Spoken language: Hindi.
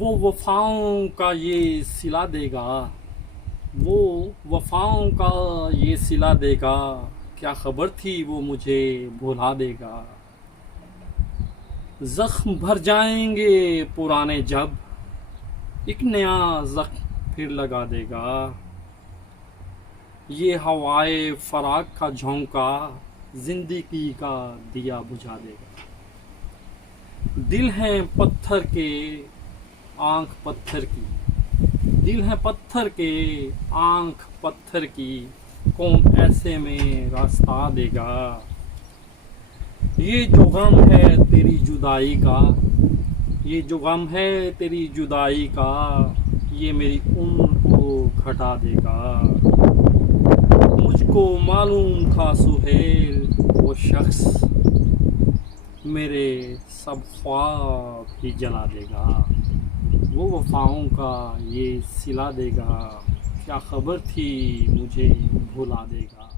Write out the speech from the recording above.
वो वफाओं का ये सिला देगा, वो वफाओं का ये सिला देगा, क्या खबर थी वो मुझे भुला देगा। जख्म भर जाएंगे पुराने जब, एक नया जख्म फिर लगा देगा। ये हवाए फराक का झोंका जिंदगी का दिया बुझा देगा। दिल है पत्थर के, आंख पत्थर की, दिल है पत्थर के, आंख पत्थर की, कौन ऐसे में रास्ता देगा। ये जो गम है तेरी जुदाई का, ये जो गम है तेरी जुदाई का, ये मेरी उम्र को घटा देगा। मुझको मालूम था सुहेल वो शख्स मेरे सब ख्वाब ही जला देगा। वो वफाओं का ये सिला देगा, क्या खबर थी मुझे भुला देगा।